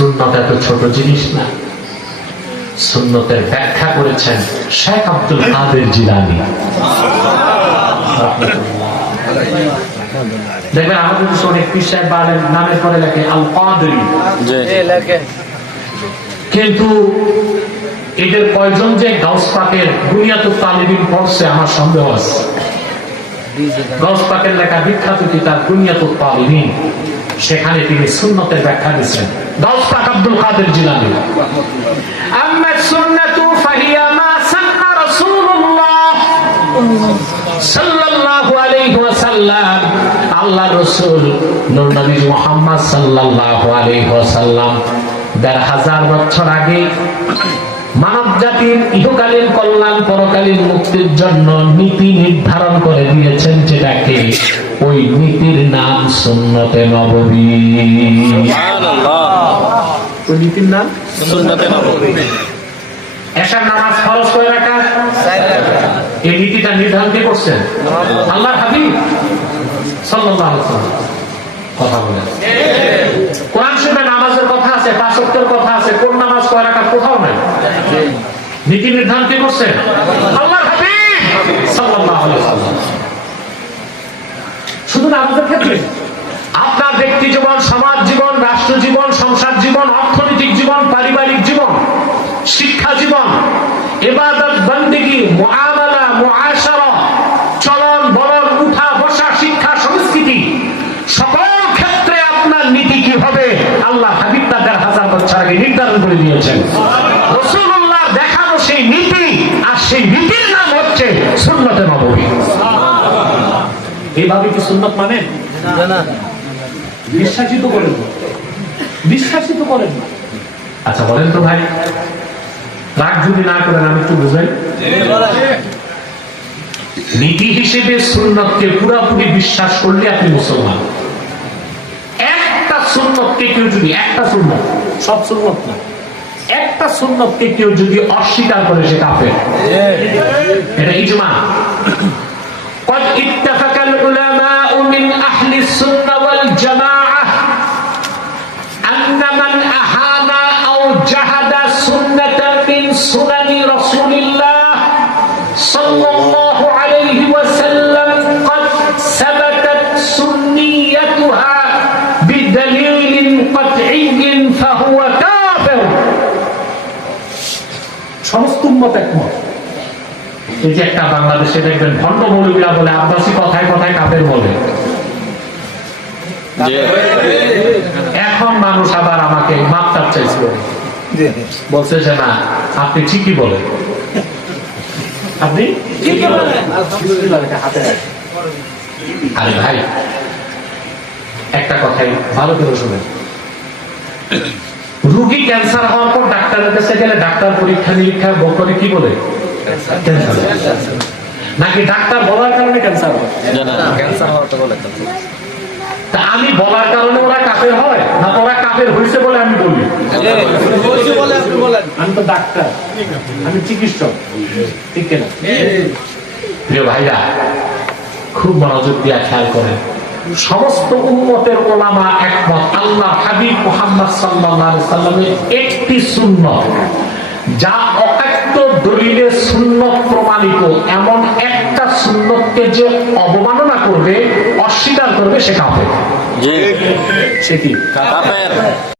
সুন্নত এত ছোট জিনিস না। সুন্নতের ব্যাখ্যা করেছেন শেখ আব্দুল কাদের জিলানী। দেখবেন আমাদের দেশে অনেক পীর সাহেব নামের পরে লেখে আল কাদরি, কিন্তু এদের কয়জন যে গাউস পাকের বুনিয়াতুত তালিবিন পড়ছে আমার সন্দেহ আছে। গাউস পাকের লেখা বিখ্যাত কিতাব বুনিয়াতুত তালিবিন, সেখানে তিনি সুন্নতের ব্যাখ্যা দিয়েছেন। গাউস পাক আব্দুল কাদের জিলানী, আম্মা সুন্নাতু ফাহিয়া মা সান্না রাসূলুল্লাহ সাল্লাল্লাহু আলাইহি ওয়াসাল্লাম, আল্লাহর রাসূল নূর নবী মুহাম্মদ সাল্লাল্লাহু আলাইহি ওয়াসাল্লাম ১৫০০ বছর আগে মানব জাতির ইহকালীন কল্যাণ পরকালীন মুক্তির জন্য নীতি নির্ধারণ করে দিয়েছেন, যেটাকে ওই নীতির নাম সুন্নতে নববী। সুবহানাল্লাহ। ওই নীতির নাম সুন্নতে নববী। এশার নামাজ ফরজ কয় রাকাত? ৪ রাকাত। এই নীতিটা নির্ধারণ কে করছেন? আল্লাহর হাবিব সাল্লাল্লাহু আলাইহি ওয়াসাল্লাম। কথা বলেন। কোরআন শরীফে নামাজের কথা আছে, ৫ ওয়াক্তের কথা আছে, কোন নামাজ কয় রাকাত কোথাও নাই। নীতি নির্ধারণ কে করছেন? আল্লাহর হাবিব সাল্লাল্লাহু আলাইহি ওয়াসাল্লাম। শুধু নামাজের ক্ষেত্রে আপনার ব্যক্তি জীবন, সমাজ জীবন, রাষ্ট্র জীবন, সংসার জীবন, অর্থনৈতিক জীবন, পারিবারিক জীবন, শিক্ষা জীবন, ইবাদত, বন্দেগী, মুআমালা, মুআশারা, চলন বলন, উঠা বসা, শিক্ষা, সংস্কৃতি, সকল ক্ষেত্রে আপনার নীতি কি হবে আল্লাহ হাবিব তাদের ১০০০ বছর আগে নির্ধারণ করে দিয়েছেন। রাসূলুল্লাহ দেখানো সেই নীতি, আর সেই নীতির নাম হচ্ছে সুন্নতে নববী। এইভাবে কি সুন্নত মানেন? না, বিশ্বাসিত করেন, বিশ্বাসিত করেন। আচ্ছা বলেন তো ভাই, রাগ যদি না করেন আমি একটু বুঝাই। নীতি হিসেবে সুন্নতকে পুরোপুরি বিশ্বাস করলে আপনি মুসলমান। একটা সুন্নতকে কেউ যদি, একটা সুন্নত, সব সুন্নত না, একটা সুন্নতকে কেউ যদি অস্বীকার করে সে কাফের। এটা ইজমা। قد اتفق العلماء من أهل السنة والجماعة أن من أهان أو جحد سنة من سنن رسول الله صلى الله عليه وسلم قد ثبتت سنيتها بدليل قطعي فهو كافر. সমস্ত উম্মত একমত। এই যে একটা বাংলাদেশে দেখবেন ভণ্ড মৌলবীরা বলে আব্বাসী কথায় কথায় কাফের বলে। এখন মানুষ আবার আমাকে মাপটাপ চাইছিল, বলছে যে না আপনি ঠিকই বলেন, আপনি ঠিকই বলেন। আরে ভাই একটা কথাই ভালো করে শুনেন, রোগী ক্যান্সার হওয়ার পর ডাক্তারের কাছে গেলে ডাক্তার পরীক্ষা নিরীক্ষা করে কি বলে? নাকি ডাক্তার বলার কারণে ক্যান্সার হয়? তা আমি বলার কারণে ওরা কাফের হয় না, ওরা কাফের হয়েছে বলে আমি বলি? আমি তো ডাক্তার, আমি চিকিৎসক, ঠিক কিনা? প্রিয় ভাইরা খুব মনোযোগ দিয়ে খেয়াল করেন, সমস্ত উম্মতের ওলামা একমত আল্লাহ হাবিব মুহাম্মদ সাল্লাল্লাহু আলাইহি সাল্লামের একটি সুন্নাত যা অকাট্য দলিলে সুন্নত প্রমাণিত, এমন একটা সুন্নতকে যে অবমাননা করবে, অস্বীকার করবে, সে কাফের। সে কি কাফের?